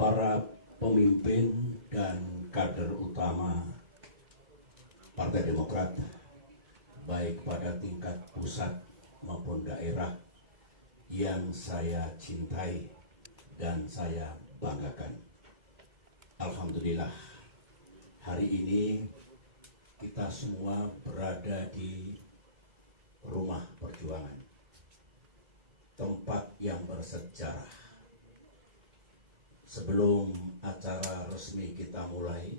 para pemimpin dan kader utama Partai Demokrat, baik pada tingkat pusat maupun daerah, yang saya cintai dan saya banggakan. Alhamdulillah, hari ini kita semua berada di rumah perjuangan, tempat yang bersejarah. Sebelum acara resmi kita mulai,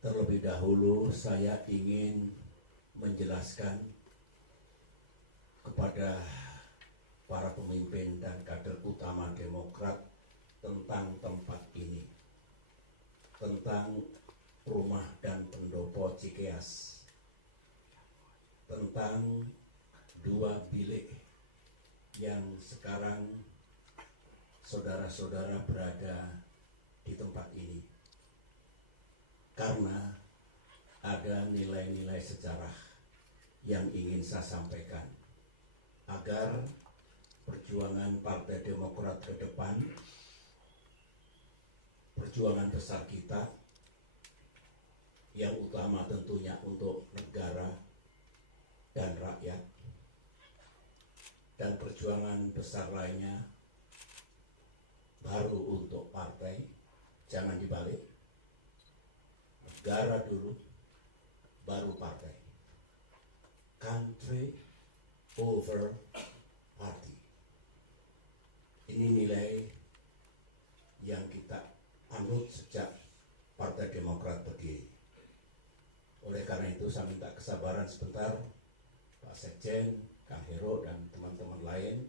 terlebih dahulu saya ingin menjelaskan kepada para pemimpin dan kader utama Demokrat tentang tempat ini, tentang rumah dan pendopo Cikeas, tentang 2 bilik yang sekarang saudara-saudara berada di tempat ini, karena ada nilai-nilai sejarah yang ingin saya sampaikan agar perjuangan Partai Demokrat ke depan, perjuangan besar kita yang utama tentunya untuk negara dan rakyat, dan perjuangan besar lainnya baru untuk partai. Jangan dibalik, negara dulu baru partai, country over party. Ini nilai yang kita anut sejak Partai Demokrat berdiri. Oleh karena itu saya minta kesabaran sebentar Pak Sekjen, Kang Hero dan teman-teman lain,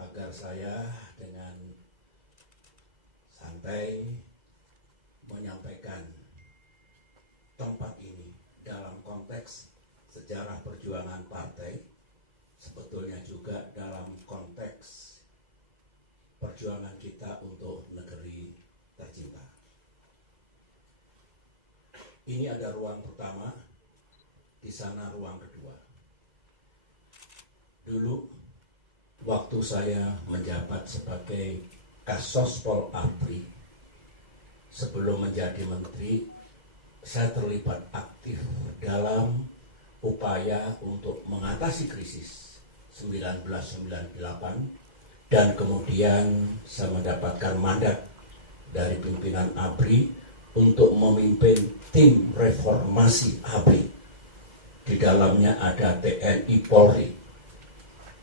agar saya dengan santai menyampaikan tempat ini dalam konteks sejarah perjuangan partai, sebetulnya juga dalam konteks perjuangan kita untuk negeri tercinta. Ini ada ruang pertama, di sana ruang kedua. Dulu waktu saya menjabat sebagai Kasospol ABRI, sebelum menjadi menteri, saya terlibat aktif dalam upaya untuk mengatasi krisis 1998, dan kemudian saya mendapatkan mandat dari pimpinan ABRI untuk memimpin tim reformasi ABRI. Di dalamnya ada TNI Polri,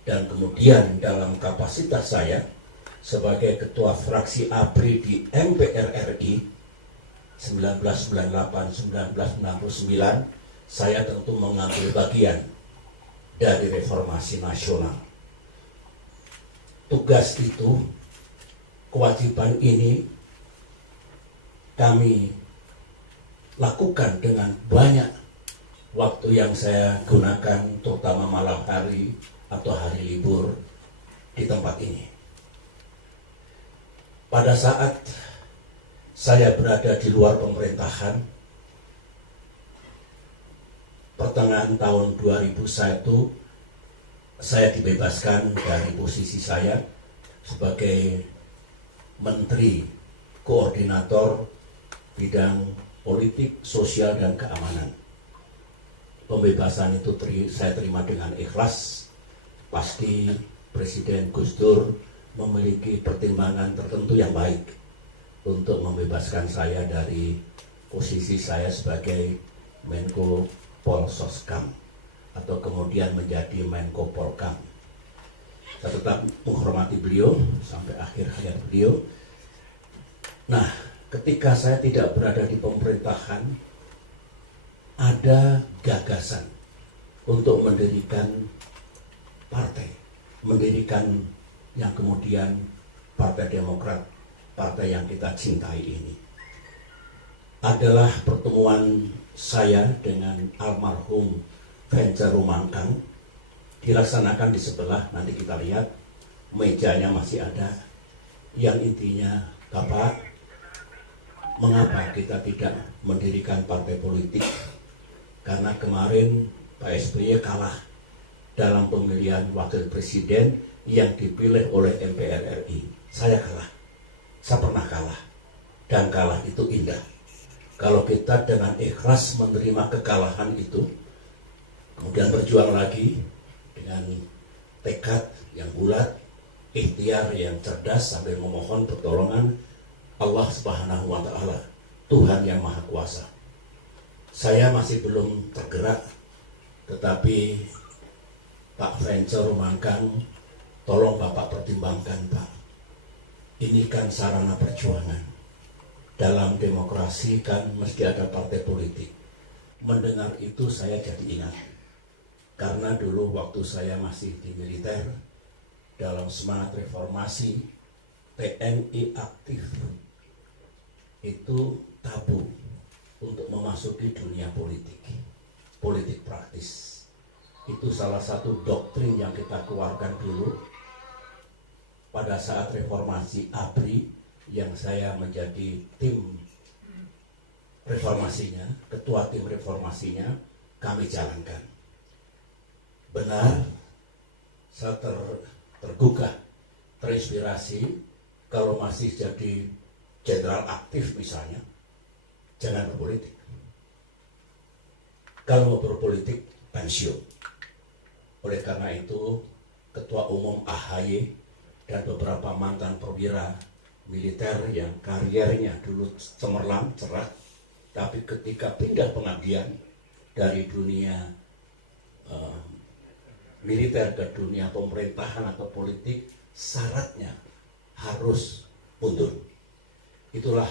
dan kemudian dalam kapasitas saya sebagai ketua fraksi ABRI di MPR RI 1998-1999, saya tentu mengambil bagian dari reformasi nasional. Tugas itu, kewajiban ini kami lakukan dengan banyak waktu yang saya gunakan, terutama malam hari atau hari libur di tempat ini. Pada saat saya berada di luar pemerintahan, pertengahan tahun 2001, saya dibebaskan dari posisi saya sebagai Menteri Koordinator Bidang Politik, Sosial, dan Keamanan. Pembebasan itu saya terima dengan ikhlas. Pasti Presiden Gus Dur memiliki pertimbangan tertentu yang baik untuk membebaskan saya dari posisi saya sebagai Menko Polsoskam atau kemudian menjadi Menko Polkam. Saya tetap menghormati beliau sampai akhir hayat beliau. Nah, ketika saya tidak berada di pemerintahan, ada gagasan untuk mendirikan partai, mendirikan yang kemudian Partai Demokrat, partai yang kita cintai ini. Adalah pertemuan saya dengan almarhum Vencer Rumangkang, dilaksanakan di sebelah, nanti kita lihat mejanya masih ada, yang intinya, Bapak, mengapa kita tidak mendirikan partai politik? Karena kemarin Pak SBY kalah dalam pemilihan wakil presiden yang dipilih oleh MPR RI. Saya kalah. Saya pernah kalah, dan kalah itu indah. Kalau kita dengan ikhlas menerima kekalahan itu, kemudian berjuang lagi dengan tekad yang bulat, ikhtiar yang cerdas sambil memohon pertolongan Allah Subhanahu wa Ta'ala, Tuhan yang Maha Kuasa. Saya masih belum tergerak, tetapi Pak Vencer Mangkang, tolong Bapak pertimbangkan, Pak. Ini kan sarana perjuangan. Dalam demokrasi kan mesti ada partai politik. Mendengar itu saya jadi ingat. Karena dulu waktu saya masih di militer, dalam semangat reformasi, TNI aktif itu tabu untuk memasuki dunia politik. Politik praktis. Itu salah satu doktrin yang kita keluarkan dulu pada saat reformasi ABRI, yang saya menjadi tim reformasinya, ketua tim reformasinya, kami jalankan. Benar, saya tergugah, terinspirasi. Kalau masih jadi jenderal aktif misalnya, jangan berpolitik. Kalau mau berpolitik, pensiun. Oleh karena itu, Ketua Umum AHY dan beberapa mantan perwira militer yang karirnya dulu cemerlang, cerah, tapi ketika pindah pengabdian dari dunia militer ke dunia pemerintahan atau politik, syaratnya harus mundur. Itulah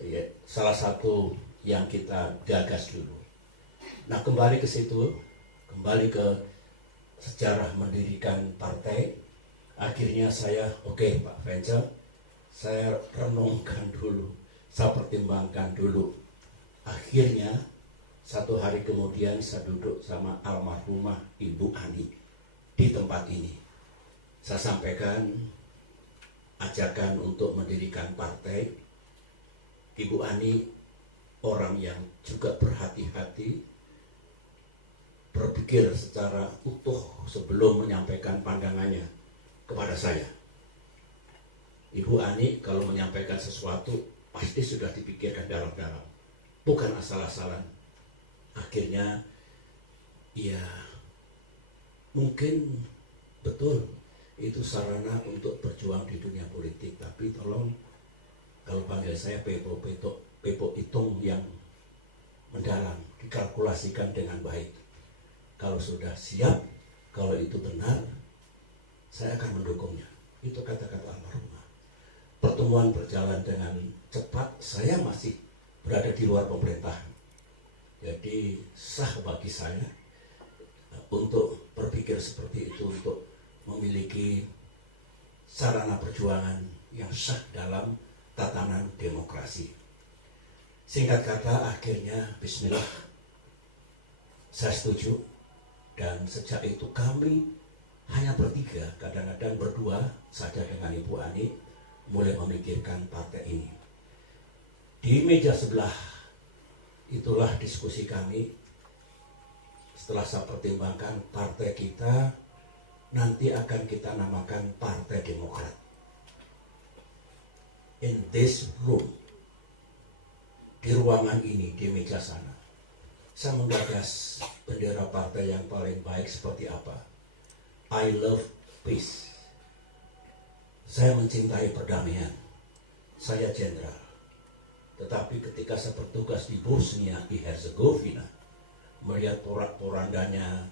ya, salah satu yang kita gagas dulu. Nah, kembali ke situ, kembali ke sejarah mendirikan partai. Akhirnya saya, oke, Pak Vencer, saya renungkan dulu, saya pertimbangkan dulu. Akhirnya satu hari kemudian saya duduk sama almarhumah Ibu Ani di tempat ini. Saya sampaikan ajakan untuk mendirikan partai. Ibu Ani orang yang juga berhati-hati, berpikir secara utuh sebelum menyampaikan pandangannya kepada saya. Ibu Ani kalau menyampaikan sesuatu pasti sudah dipikirkan dalam-dalam, bukan asal-asalan. Akhirnya ya mungkin betul itu sarana untuk berjuang di dunia politik, tapi tolong kalau panggil saya Pepo hitung yang mendalam, dikalkulasikan dengan baik. Kalau sudah siap, kalau itu benar, saya akan mendukungnya. Itu kata-kata almarhumah. Pertemuan berjalan dengan cepat, saya masih berada di luar pemerintahan. Jadi sah bagi saya untuk berpikir seperti itu, untuk memiliki sarana perjuangan yang sah dalam tatanan demokrasi. Singkat kata, akhirnya bismillah, saya setuju. Dan sejak itu kami hanya bertiga, kadang-kadang berdua saja dengan Ibu Ani, mulai memikirkan partai ini. Di meja sebelah, itulah diskusi kami. Setelah saya pertimbangkan, partai kita nanti akan kita namakan Partai Demokrat. In this room, di ruangan ini, di meja sana, saya menggagas bendera partai yang paling baik seperti apa. I love peace. Saya mencintai perdamaian. Saya jenderal. Tetapi ketika saya bertugas di Bosnia, di Herzegovina, melihat porak-porandanya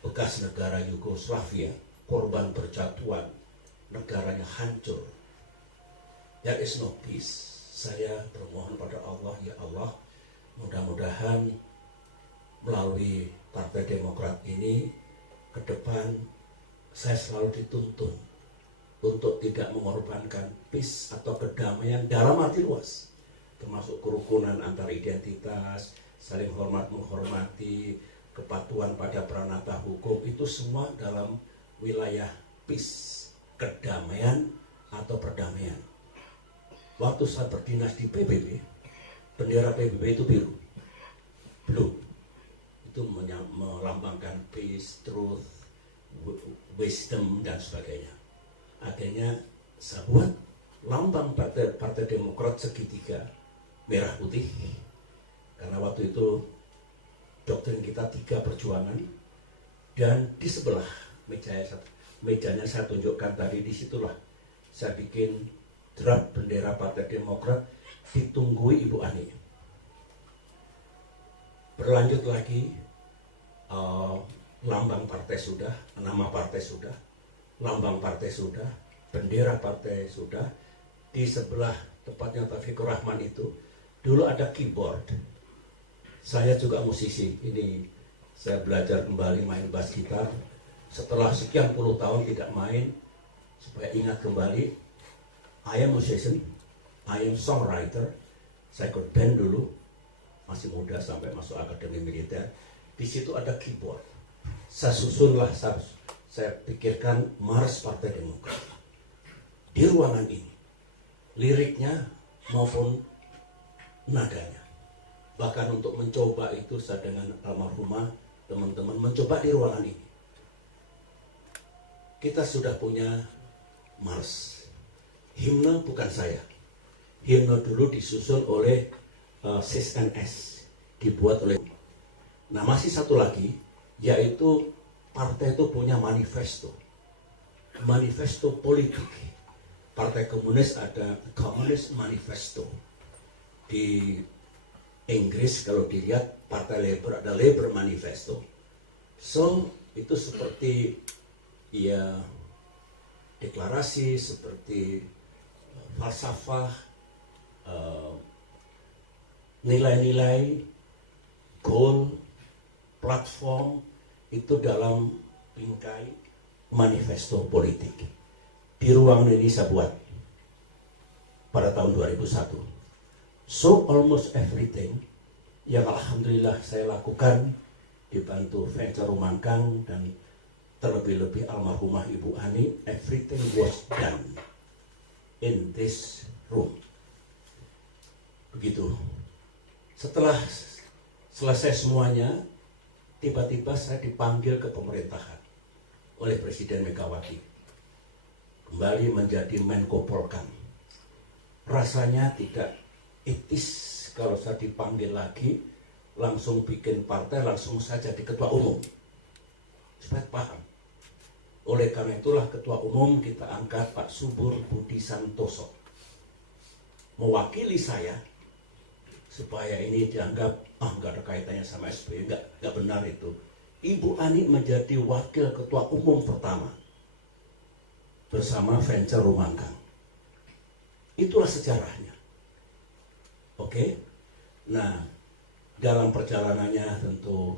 bekas negara Yugoslavia, korban percatuan, negaranya hancur. There is no peace. Saya bermohon pada Allah, ya Allah, mudah-mudahan melalui Partai Demokrat ini ke depan saya selalu dituntun untuk tidak mengorbankan peace atau kedamaian dalam arti luas, termasuk kerukunan antar identitas, saling hormat menghormati, kepatuhan pada pranata hukum, itu semua dalam wilayah peace, kedamaian atau perdamaian. Waktu saya berdinas di PBB, bendera PBB itu biru, blue. Itu melambangkan peace, truth, wisdom, dan sebagainya. Akhirnya saya buat lambang Partai Demokrat segitiga merah putih, karena waktu itu doktrin kita 3 perjuangan. Dan di sebelah mejanya saya tunjukkan tadi, disitulah saya bikin draft bendera Partai Demokrat, ditunggui Ibu Ani. Berlanjut lagi, lambang partai sudah, nama partai sudah, lambang partai sudah, bendera partai sudah. Di sebelah tepatnya Taufikur Rahman itu dulu ada keyboard. Saya juga musisi, ini saya belajar kembali main bass gitar setelah sekian puluh tahun tidak main, supaya ingat kembali. I am musician, I am songwriter. Saya ikut band dulu, masih muda sampai masuk akademi militer. Di situ ada keyboard. Saya susunlah, saya pikirkan Mars Partai Demokrat. Di ruangan ini, liriknya maupun nadanya. Bahkan untuk mencoba itu saya dengan almarhumah teman-teman mencoba di ruangan ini. Kita sudah punya Mars. Himne bukan saya. Himne dulu disusun oleh SISNS, dibuat oleh. Nah, masih satu lagi, yaitu partai itu punya manifesto. Manifesto politik. Partai Komunis ada Communist Manifesto. Di Inggris kalau dilihat Partai Labour ada Labour Manifesto. So, itu seperti ya deklarasi, seperti falsafah, nilai-nilai, goal, platform, itu dalam bingkai manifesto politik. Di ruangan ini saya buat pada tahun 2001. So almost everything yang alhamdulillah saya lakukan dibantu Venture Rumangkang dan terlebih-lebih almarhumah Ibu Ani, everything was done in this room. Begitu. Setelah selesai semuanya, tiba-tiba saya dipanggil ke pemerintahan oleh Presiden Megawati. Kembali menjadi Menko Polkam. Rasanya tidak etis kalau saya dipanggil lagi, langsung bikin partai, langsung saja jadi ketua umum. Supaya paham. Oleh karena itulah ketua umum kita angkat Pak Subur Budi Santoso. Mewakili saya, supaya ini dianggap, nggak ada kaitannya sama SBY, nggak benar itu. Ibu Ani menjadi wakil ketua umum pertama bersama Venture Rumangkang. Itulah sejarahnya. Oke? Nah, dalam perjalanannya tentu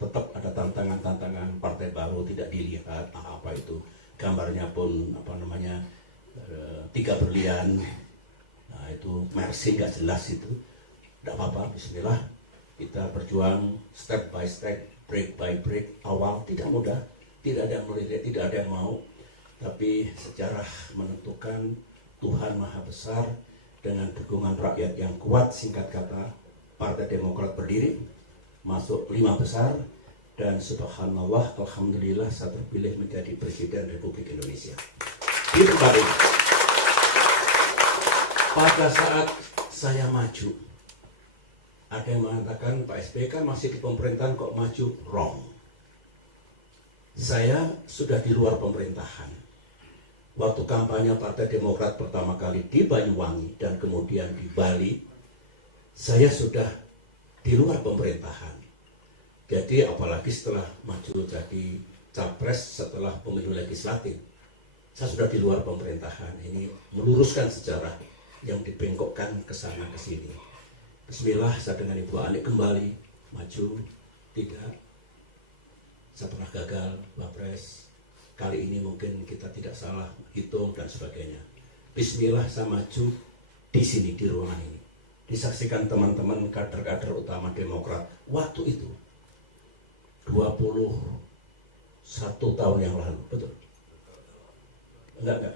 tetap ada tantangan-tantangan, partai baru tidak dilihat, apa itu gambarnya pun 3 berlian. Nah, itu Mercy nggak jelas itu. Tidak apa-apa, bismillah. Kita berjuang step by step, break by break. Awal tidak mudah, tidak ada yang melirik, tidak ada yang mau. Tapi sejarah menentukan, Tuhan Maha Besar dengan dukungan rakyat yang kuat, singkat kata, Partai Demokrat berdiri, masuk 5 besar, dan subhanallah, alhamdulillah saya terpilih menjadi Presiden Republik Indonesia. Di tempat ini. Pada saat saya maju, ada yang mengatakan Pak SBY kan masih di pemerintahan kok maju, wrong. Saya sudah di luar pemerintahan. Waktu kampanye Partai Demokrat pertama kali di Banyuwangi dan kemudian di Bali, saya sudah di luar pemerintahan. Jadi apalagi setelah maju jadi capres setelah pemilu legislatif, saya sudah di luar pemerintahan. Ini meluruskan sejarah yang dibengkokkan ke sana ke sini. Bismillah, saya dengan Ibu Ani kembali maju, tidak. Saya pernah gagal, Wapres. Kali ini mungkin kita tidak salah hitung dan sebagainya. Bismillah, saya maju di sini, di ruangan ini. Disaksikan teman-teman kader-kader utama Demokrat. Waktu itu, 21 tahun yang lalu, betul? Enggak.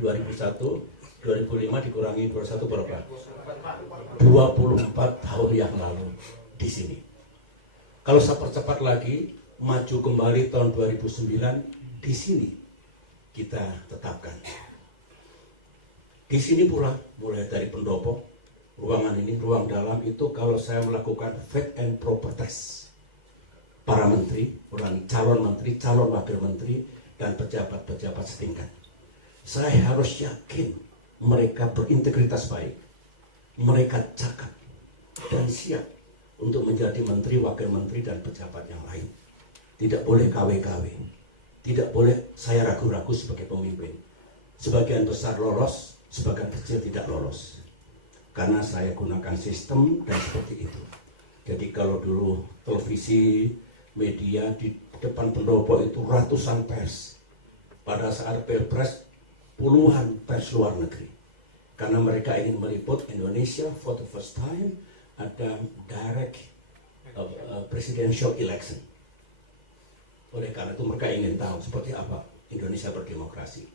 2001, 2005 dikurangi 21 berapa? 24 tahun yang lalu di sini. Kalau saya percepat lagi, maju kembali tahun 2009, di sini kita tetapkan. Di sini pula, mulai dari pendopo, ruangan ini, ruang dalam itu kalau saya melakukan fit and proper test. Para menteri, calon menteri, calon wakil menteri, dan pejabat-pejabat setingkat. Saya harus yakin mereka berintegritas baik, mereka cakap dan siap untuk menjadi menteri, wakil menteri, dan pejabat yang lain. Tidak boleh KW-KW, tidak boleh saya ragu-ragu sebagai pemimpin. Sebagian besar lolos, sebagian kecil tidak lolos. Karena saya gunakan sistem dan seperti itu. Jadi kalau dulu televisi, media di depan pendopo itu ratusan pers. Pada saat Pilpres, puluhan pers luar negeri. Karena mereka ingin meliput Indonesia for the first time ada direct presidential election. Oleh karena itu mereka ingin tahu seperti apa Indonesia berdemokrasi.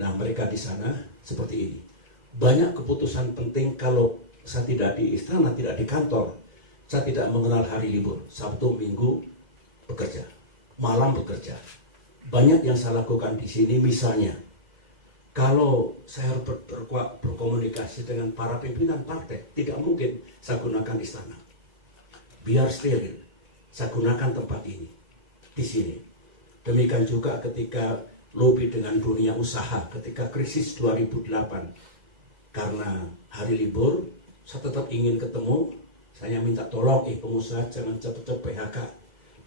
Nah, mereka di sana seperti ini. Banyak keputusan penting kalau saya tidak di istana, tidak di kantor, saya tidak mengenal hari libur. Sabtu, Minggu bekerja, malam bekerja. Banyak yang saya lakukan di sini, misalnya kalau saya harus berkomunikasi dengan para pimpinan partai, tidak mungkin saya gunakan istana. Biar steril, saya gunakan tempat ini, di sini. Demikian juga ketika lobby dengan dunia usaha, ketika krisis 2008, karena hari libur, saya tetap ingin ketemu. Saya minta tolong, pengusaha jangan cepat-cepat PHK.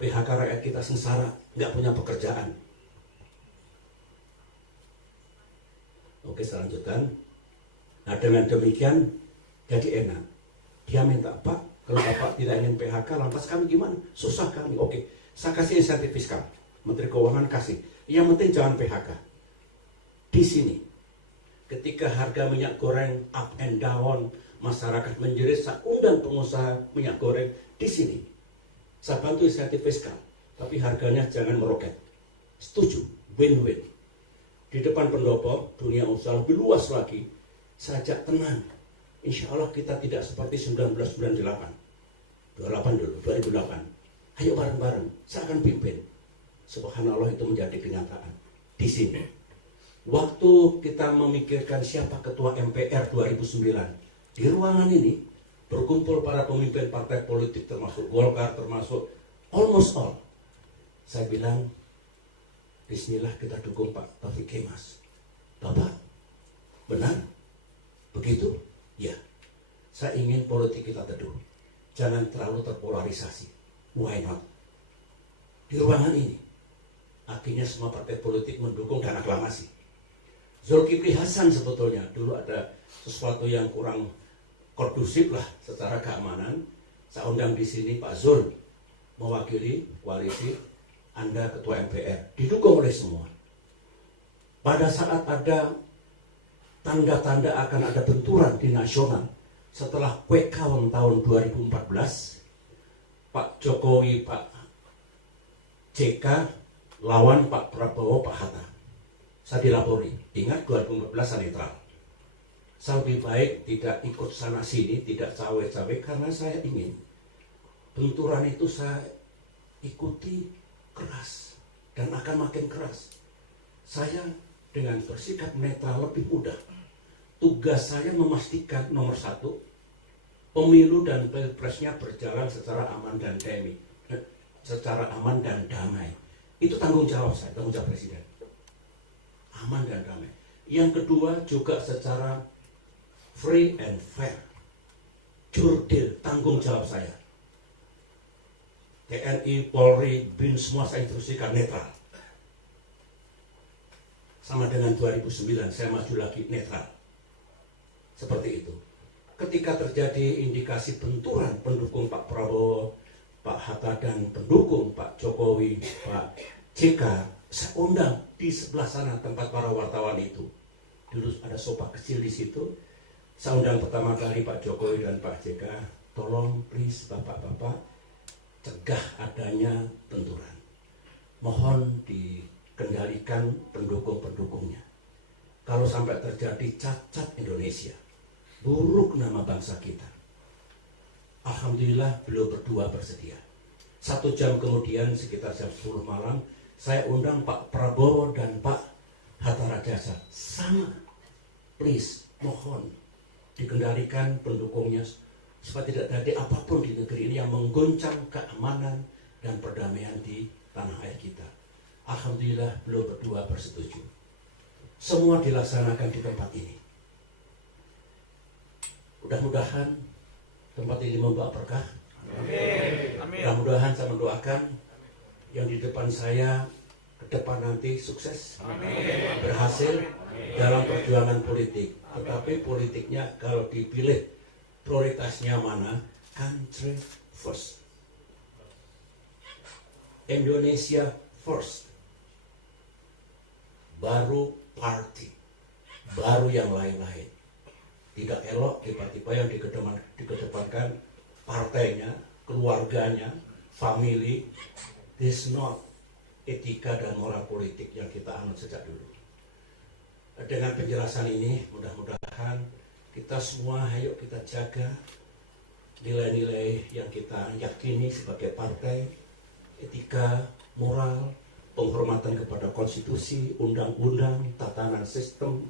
PHK rakyat kita sengsara, nggak punya pekerjaan. Oke, saya lanjutkan. Nah, dengan demikian, jadi enak. Dia minta, Pak, kalau Bapak tidak ingin PHK, lantas kami gimana? Susah kami. Oke, saya kasih insentif fiskal. Menteri Keuangan kasih. Yang penting jangan PHK. Di sini, ketika harga minyak goreng up and down, masyarakat menjerit, saya undang pengusaha minyak goreng di sini. Saya bantu insentif fiskal, tapi harganya jangan meroket. Setuju, win-win. Di depan pendopo, dunia usaha lebih luas lagi. Saya ajak tenang. Insya Allah kita tidak seperti 1998. 28 dulu, 2008. Ayo bareng-bareng, saya akan pimpin. Subhanallah, itu menjadi kenyataan. Di sini. Waktu kita memikirkan siapa ketua MPR 2009, di ruangan ini berkumpul para pemimpin partai politik termasuk Golkar, termasuk almost all. Saya bilang, bismillah kita dukung Pak Taufik Kemas. Bapak, benar? Begitu? Ya. Saya ingin politik kita teduh. Jangan terlalu terpolarisasi. Why not? Di ruangan ini, akhirnya semua partai politik mendukung dan aklamasi. Zulkifli Hasan sebetulnya dulu ada sesuatu yang kurang kondusif lah secara keamanan. Saya undang di sini Pak Zul mewakili koalisi, Anda ketua MPR, didukung oleh semua. Pada saat ada tanda-tanda akan ada benturan di nasional, setelah quick count tahun 2014, Pak Jokowi, Pak JK lawan Pak Prabowo, Pak Hatta. Saya dilapori, ingat 2014 saya netral. Saya lebih baik tidak ikut sana sini, tidak cawe-cawe, karena saya ingin benturan itu saya ikuti keras dan akan makin keras. Saya dengan bersikap netral lebih mudah. Tugas saya memastikan nomor satu, pemilu dan pilpresnya berjalan secara aman dan damai, secara aman dan damai. Itu tanggung jawab saya, tanggung jawab presiden. Aman dan damai. Yang kedua juga secara free and fair. Jurdil, tanggung jawab saya. TNI, Polri, BIN semua saya instruksikan netral. Sama dengan 2009 saya maju lagi netral. Seperti itu. Ketika terjadi indikasi benturan pendukung Pak Prabowo, Pak Hatta dan pendukung Pak Jokowi, Pak JK, saya undang di sebelah sana tempat para wartawan itu. Dulu ada sofa kecil di situ. Saya undang pertama kali Pak Jokowi dan Pak JK, tolong please bapak-bapak cegah adanya benturan. Mohon dikendalikan pendukung-pendukungnya. Kalau sampai terjadi cacat Indonesia, buruk nama bangsa kita. Alhamdulillah beliau berdua bersedia. 1 jam kemudian sekitar jam 10 malam, saya undang Pak Prabowo dan Pak Hatta Rajasa. Sama, please, mohon dikendalikan pendukungnya supaya tidak terjadi apapun di negeri ini yang menggoncang keamanan dan perdamaian di tanah air kita. Alhamdulillah beliau berdua bersetuju. Semua dilaksanakan di tempat ini. Mudah-mudahan tempat ini membawa berkah. Amin. Mudah-mudahan saya mendoakan yang di depan saya ke depan nanti sukses, amin, berhasil dalam perjuangan politik. Tetapi politiknya kalau dipilih prioritasnya mana? Country first, Indonesia first, baru party, baru yang lain-lain. Tidak elok tiba-tiba yang dikedepankan partainya, keluarganya, family. This not etika dan moral politik yang kita anut sejak dulu. Dengan penjelasan ini, mudah-mudahan kita semua, ayo kita jaga nilai-nilai yang kita yakini sebagai partai, etika, moral, penghormatan kepada konstitusi, undang-undang, tatanan sistem,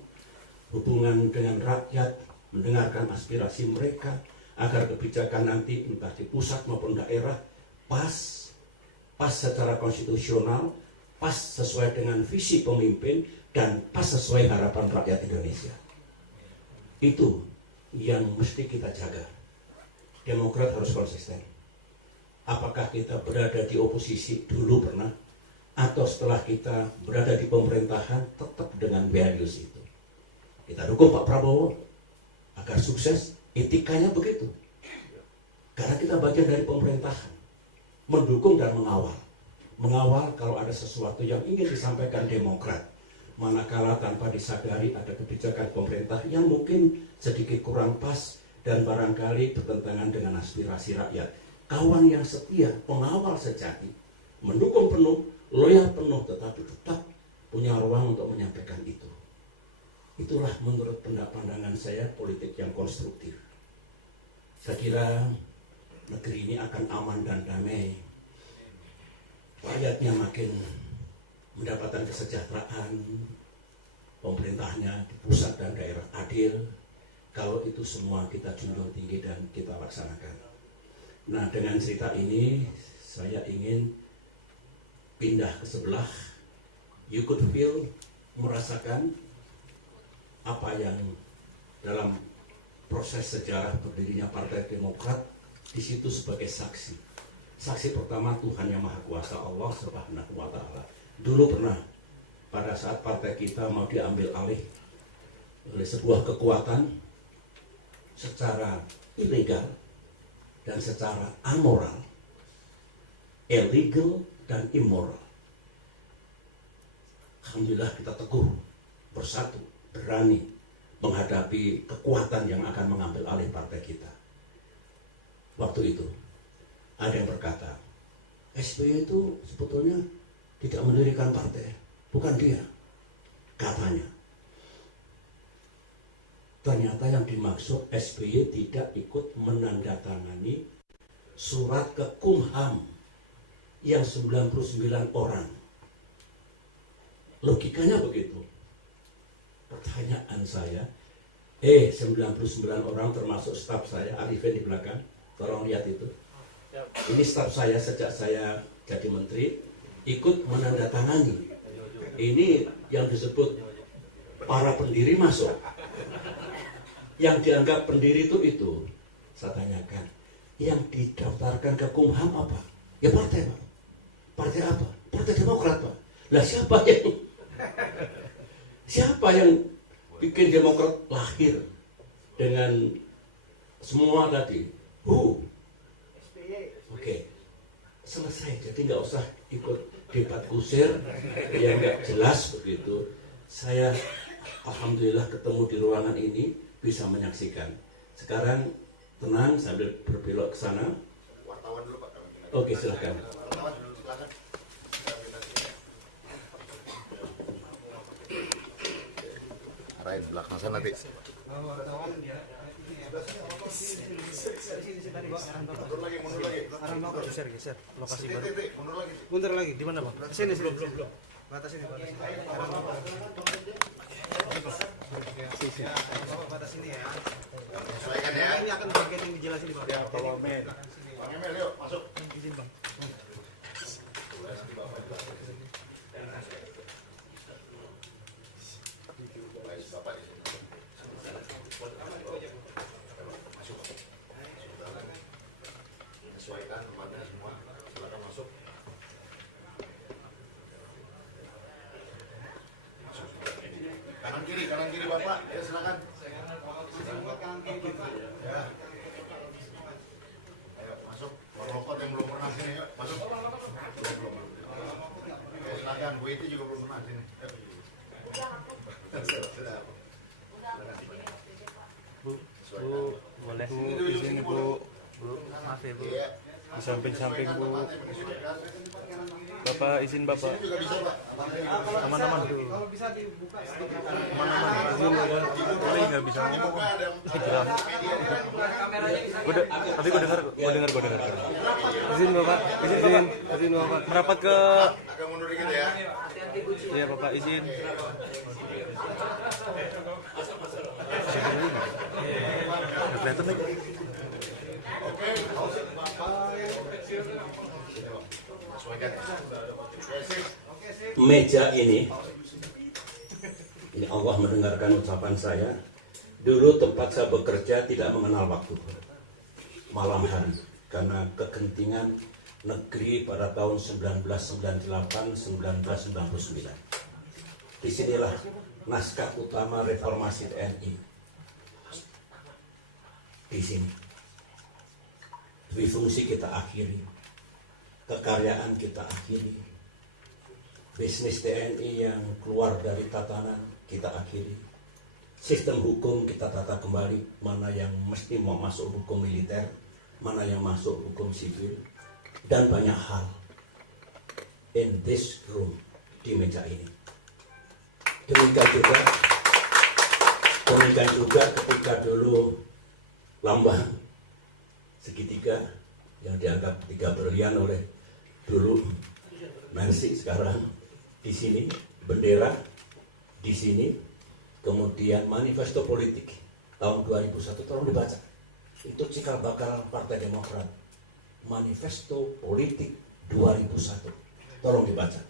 hubungan dengan rakyat, mendengarkan aspirasi mereka, agar kebijakan nanti entah di pusat maupun daerah pas secara konstitusional, pas sesuai dengan visi pemimpin, dan pas sesuai harapan rakyat Indonesia. Itu yang mesti kita jaga. Demokrat harus konsisten. Apakah kita berada di oposisi dulu pernah, atau setelah kita berada di pemerintahan tetap dengan values itu. Kita dukung Pak Prabowo agar sukses, etikanya begitu. Karena kita bagian dari pemerintahan, mendukung dan mengawal. Mengawal kalau ada sesuatu yang ingin disampaikan Demokrat, manakala tanpa disadari ada kebijakan pemerintah yang mungkin sedikit kurang pas dan barangkali bertentangan dengan aspirasi rakyat. Kawan yang setia, pengawal sejati, mendukung penuh, loyal penuh, tetapi tetap punya ruang untuk menyampaikan itu. Itulah menurut pandangan saya politik yang konstruktif. Saya kira negeri ini akan aman dan damai. Rakyatnya makin mendapatkan kesejahteraan, pemerintahnya di pusat dan daerah adil. Kalau itu semua kita junjung tinggi dan kita laksanakan. Nah, dengan cerita ini saya ingin pindah ke sebelah. You could feel, merasakan apa yang dalam proses sejarah berdirinya Partai Demokrat di situ sebagai saksi. Saksi pertama Tuhan Yang Maha Kuasa, Allah Subhanahu wa Ta'ala. Dulu pernah pada saat partai kita mau diambil alih oleh sebuah kekuatan secara ilegal dan secara amoral, illegal dan immoral. Alhamdulillah kita teguh, bersatu, berani menghadapi kekuatan yang akan mengambil alih partai kita. Waktu itu ada yang berkata, SBY itu sebetulnya tidak mendirikan partai, bukan dia, katanya. Ternyata yang dimaksud SBY tidak ikut menandatangani surat ke Kumham yang 99 orang. Logikanya begitu. Pertanyaan saya, 99 orang termasuk staf saya, Arifin di belakang, tolong lihat itu. Ini staf saya sejak saya jadi menteri, ikut menandatangani. Ini yang disebut para pendiri masuk. Yang dianggap pendiri itu. Saya tanyakan, yang didaftarkan ke Kumham apa? Ya partai, Pak. Partai apa? Partai Demokrat, Pak. Lah siapa yang bikin Demokrat lahir dengan semua tadi? Oke. Selesai, jadi nggak usah ikut debat kusir yang nggak jelas begitu. Saya alhamdulillah ketemu di ruangan ini bisa menyaksikan. Sekarang tenang sambil berbelok ke sana. Wartawan dulu Pak. Oke, silakan. Wartawan dulu, silakan. Arahin belakang sana nanti. Mundur lagi. Geser lokasi baru. Mundur lagi. Di mana, Bang? Sini. Belum. Batas ini. Sekarang Bapak. Bapak batas ini ya. Sesuaikan ya. Ini akan bagian yang dijelasin di Bapak. Ya, Pak Wamen. Bang Emil, yuk masuk. Izin Bang. Bapak di sini. Masuk. Sesuaikan tempatnya semua. Silakan masuk. Kanan kiri Bapak. Ya silakan. Ya. Ayo masuk. Rokok yang belum pernah sini, yuk masuk. Belum. Ya silakan. Bu Iti juga belum pernah sini. Bu, boleh Bu, izin Bu. Bu, maaf ya Bu. Di samping-samping Bu. Bapak izin Bapak. Sini juga bisa Pak. Aman-aman Bu. Kalau bisa dibuka sedikit. Aman-aman. Izin udah. Boleh nggak bisa ngomong. Jelas. Tapi gue dengar. Izin Bapak. Izin Bapak. Merapat ke. Agak mundur dikit ya. Iya Bapak izin. Kelihatan lagi. Meja ini Allah mendengarkan ucapan saya. Dulu tempat saya bekerja tidak mengenal waktu malam hari karena kegentingan negeri pada tahun 1998-1999. Disinilah naskah utama reformasi TNI. Di sini difungsi kita akhiri, kekaryaan kita akhiri, bisnis TNI yang keluar dari tatanan kita akhiri, sistem hukum kita tata kembali, mana yang mesti mau masuk hukum militer, mana yang masuk hukum sipil, dan banyak hal in this room, di meja ini. Demikian juga ketika dulu lambang segitiga yang dianggap tiga brilian oleh dulu Mercy, sekarang di sini bendera, di sini kemudian manifesto politik tahun 2001, tolong dibaca. Itu cikal bakal Partai Demokrat, manifesto politik 2001, tolong dibaca.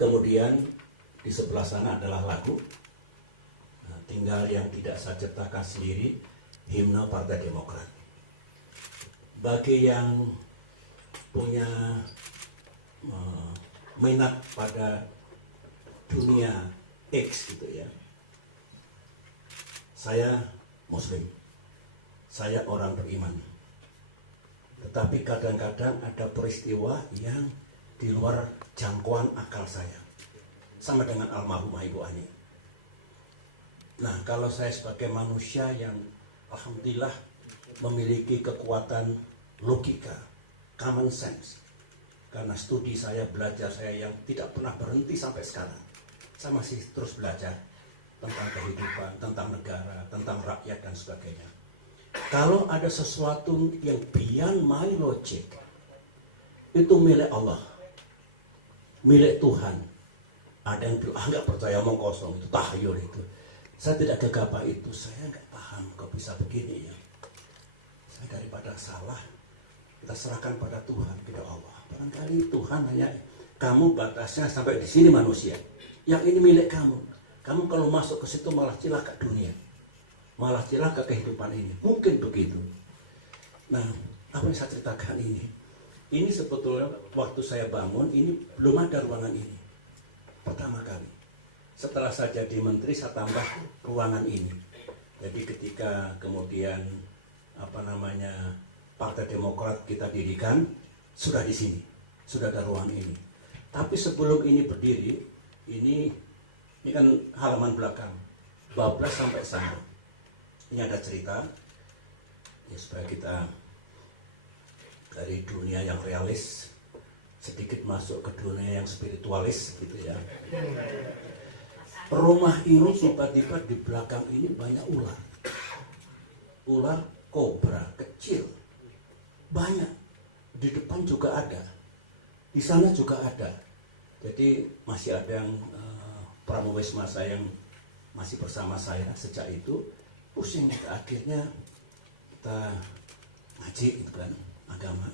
Kemudian di sebelah sana adalah lagu, nah, tinggal yang tidak saya ciptakan sendiri, himne Partai Demokrat. Bagi yang punya minat pada dunia X gitu ya, saya Muslim, saya orang beriman, tetapi kadang-kadang ada peristiwa yang di luar jangkauan akal saya, sama dengan almarhumah Ibu Ani. Nah, kalau saya sebagai manusia yang alhamdulillah memiliki kekuatan logika, common sense, karena studi saya, belajar saya yang tidak pernah berhenti sampai sekarang, saya masih terus belajar tentang kehidupan, tentang negara, tentang rakyat dan sebagainya. Kalau ada sesuatu yang beyond my logic, itu milik Allah, milik Tuhan. Ada yang bilang, nggak percaya, omong kosong, itu tahyul itu. Saya tidak gegabah itu, saya nggak paham kok bisa begini ya. Saya daripada salah, kita serahkan pada Tuhan, kepada Allah. Barangkali Tuhan hanya, kamu batasnya sampai di sini manusia. Yang ini milik kamu. Kamu kalau masuk ke situ malah cilaka dunia, malah cilaka kehidupan ini. Mungkin begitu. Nah, apa yang saya ceritakan ini sebetulnya waktu saya bangun, ini belum ada ruangan ini. Pertama kali. Setelah saya jadi menteri, saya tambah ruangan ini. Jadi ketika kemudian Partai Demokrat kita dirikan, sudah di sini, sudah ada ruang ini. Tapi sebelum ini berdiri, ini kan halaman belakang, bablas sampai sana. Ini ada cerita, ya supaya kita dari dunia yang realis sedikit masuk ke dunia yang spiritualis, gitu ya. Rumah ini tiba-tiba di belakang ini banyak ular, ular kobra kecil, banyak. Di depan juga ada, di sana juga ada. Jadi masih ada yang pramuwisma saya yang masih bersama saya sejak itu, pusing. Akhirnya kita ngaji gitu kan, agama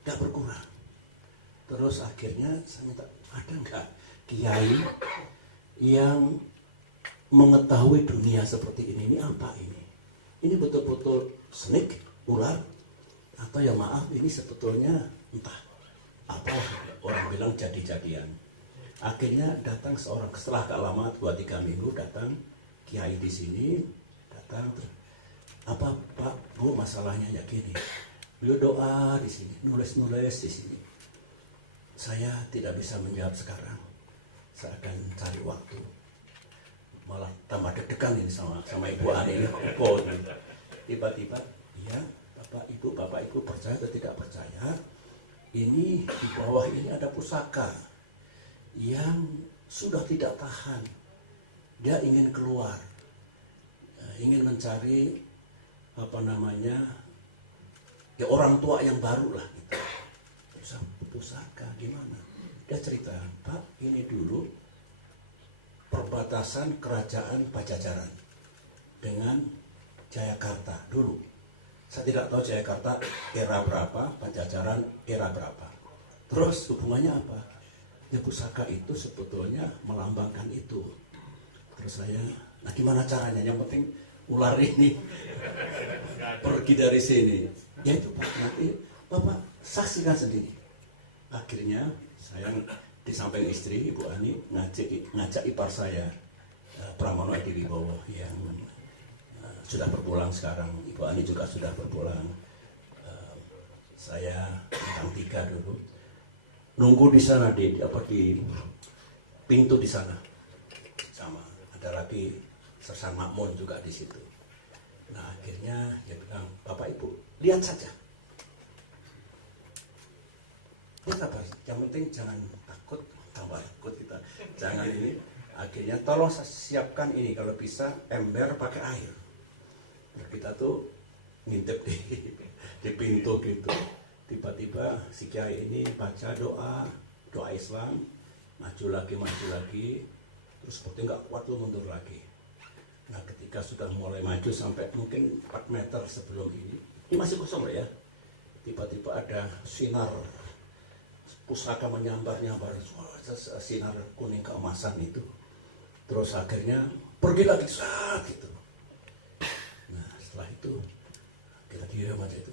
tidak berkurang. Terus akhirnya saya minta, ada nggak kiai yang mengetahui dunia seperti ini apa ini? Ini betul-betul snake, ular, atau ya maaf ini sebetulnya entah apa, orang bilang jadi-jadian. Akhirnya datang seorang, setelah gak lama 2-3 minggu datang kiai di sini, datang, apa Pak Bu masalahnya ya gini, beliau doa di sini, nulis-nulis di sini. Saya tidak bisa menjawab sekarang, saya akan cari waktu. Malah tambah deg-degan ini sama Ibu Ani ini. Tiba-tiba, ya Bapak Ibu percaya atau tidak percaya, ini di bawah ini ada pusaka yang sudah tidak tahan. Dia ingin keluar, ingin mencari apa namanya, ya orang tua yang baru lah gitu. Terus pusaka gimana? Dia cerita, Pak, ini dulu perbatasan kerajaan Pajajaran dengan Jayakarta dulu. Saya tidak tahu Jayakarta era berapa, Pajajaran era berapa. Terus hubungannya apa? Ya pusaka itu sebetulnya melambangkan itu. Terus saya, nah gimana caranya? Yang penting ular ini pergi dari sini. Ya itu Pak, nanti Bapak saksikan sendiri. Akhirnya saya di samping istri Ibu Ani ngajak ipar saya Pramono Edi Wibowo yang sudah berpulang sekarang. Ibu Ani juga sudah berpulang. Saya Kang Tiga dulu nunggu di sana di pintu di sana, sama ada lagi Sersan Makmun juga di situ. Nah akhirnya dia bilang, Bapak Ibu lihat saja. Lihat apa? Yang penting jangan takut, tambah takut kita. Jangan ini. Akhirnya tolong siapkan ini kalau bisa ember pakai air. Nah, kita tuh ngintip di pintu gitu. Tiba-tiba si kiai ini baca doa Islam, maju lagi, terus seperti nggak kuat tuh mundur lagi. Nah ketika sudah mulai maju sampai mungkin 4 meter sebelum ini masih kosong ya. Tiba-tiba ada sinar pusaka menyambar-nyambar, sinar kuning keemasan itu. Terus akhirnya pergi lagi saat itu. Nah setelah itu kita diam aja itu,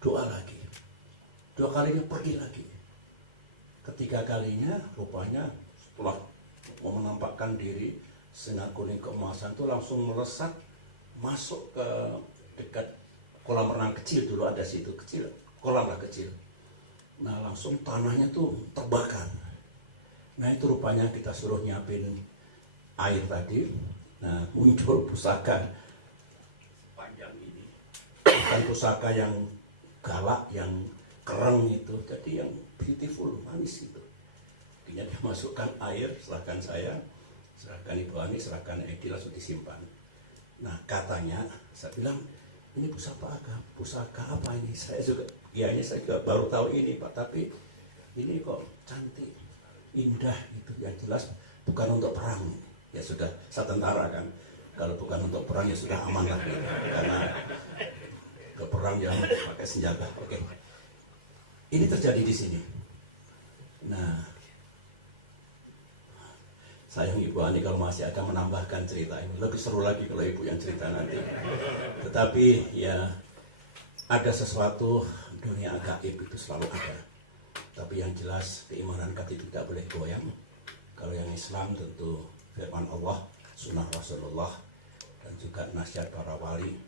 doa lagi, 2 kalinya pergi lagi. Ketiga kalinya rupanya setelah mau menampakkan diri, sinar kuning keemasan itu langsung melesat masuk ke dekat kolam renang kecil. Dulu ada situ kecil, kolam lah kecil. Nah langsung tanahnya tuh terbakar. Nah itu rupanya kita suruh nyiapin air tadi. Nah muncul pusaka panjang ini, bukan pusaka yang galak, yang kereng itu, jadi yang beautiful, manis itu. Akhirnya dia masukkan air, serahkan saya, serahkan Ibu Ani, serahkan Edi, langsung disimpan. Nah katanya, saya bilang, ini pusaka apa ini? Saya juga baru tahu ini Pak, tapi ini kok cantik, indah gitu. Yang jelas bukan untuk perang. Ya sudah, saya tentara kan. Kalau bukan untuk perang ya sudah aman lah gitu. Karena ke perang jangan pakai senjata. Oke. Ini terjadi di sini. Nah, sayang Ibu Ani kalau masih akan menambahkan cerita ini. Lebih seru lagi kalau Ibu yang cerita nanti. Tetapi ya ada sesuatu, dunia gaib itu selalu ada. Tapi yang jelas keimanan kita tidak boleh goyang. Kalau yang Islam tentu firman Allah, sunnah Rasulullah, dan juga nasihat para wali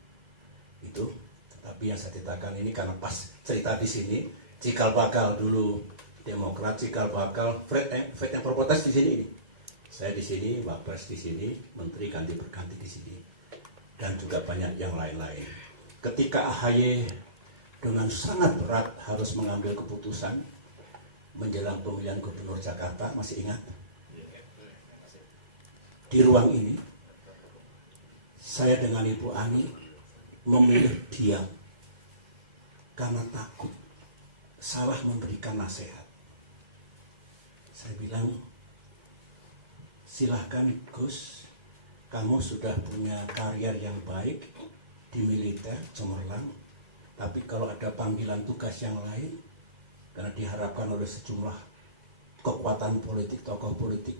itu. Tapi yang saya ceritakan ini karena pas cerita di sini, cikal bakal dulu Demokrat, cikal bakal Fred yang berprotes di sini. Saya di sini, Wapres di sini, Menteri ganti berganti di sini, dan juga banyak yang lain-lain. Ketika AHY dengan sangat berat harus mengambil keputusan menjelang pemilihan Gubernur Jakarta, masih ingat? Di ruang ini, saya dengan Ibu Ani memilih diam karena takut salah memberikan nasihat. Saya bilang, silahkan Gus, kamu sudah punya karier yang baik di militer, cemerlang. Tapi kalau ada panggilan tugas yang lain, karena diharapkan oleh sejumlah kekuatan politik, tokoh politik,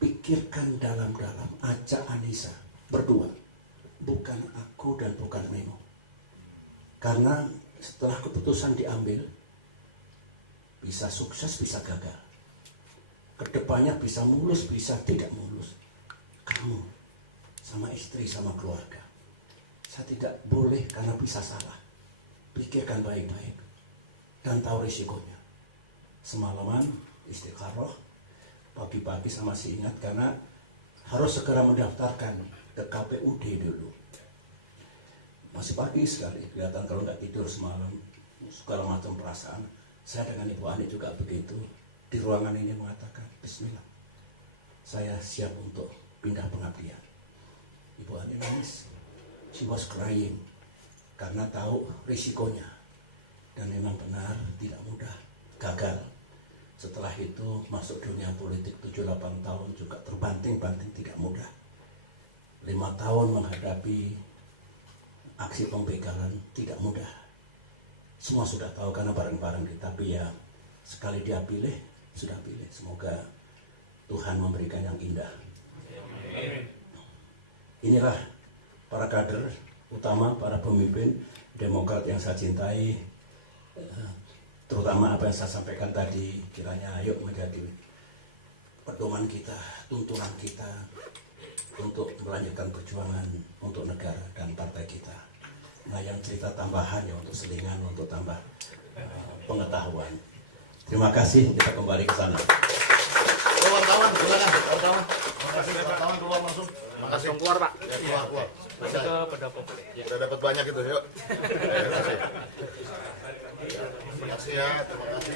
pikirkan dalam-dalam, ajak Anissa berdua, bukan aku dan bukan Memo. Karena setelah keputusan diambil, bisa sukses, bisa gagal. Kedepannya bisa mulus, bisa tidak mulus. Kamu sama istri, sama keluarga. Saya tidak boleh karena bisa salah. Pikirkan baik-baik dan tahu risikonya. Semalaman istikharah, pagi-pagi saya masih ingat karena harus segera mendaftarkan ke KPUD dulu. Masih pagi sekali, kelihatan kalau nggak tidur semalam, segala macam perasaan. Saya dengan Ibu Ani juga begitu. Di ruangan ini mengatakan, Bismillah, saya siap untuk pindah pengabdian. Ibu Ani nangis, she was crying, karena tahu risikonya. Dan memang benar, tidak mudah, gagal. Setelah itu masuk dunia politik 7-8 tahun juga terbanting-banting, tidak mudah. 5 tahun menghadapi aksi pembegalan, tidak mudah. Semua sudah tahu karena bareng-bareng, tapi ya sekali dia pilih, sudah pilih. Semoga Tuhan memberikan yang indah. Inilah para kader utama, para pemimpin Demokrat yang saya cintai, terutama apa yang saya sampaikan tadi, kiranya ayo menjadi pedoman kita, tuntunan kita untuk melanjutkan perjuangan untuk negara dan partai kita. Nah, yang cerita tambahan ya untuk selingan, untuk tambah pengetahuan. Terima kasih, kita kembali ke sana. Wartawan, silakan. Wartawan. Wartawan keluar langsung. Makasih. Langsung keluar, Pak. Ya, keluar. Masuk ke pendopo boleh. Ya. Udah dapat banyak itu, yuk. Terima kasih. Terima kasih ya, terima kasih.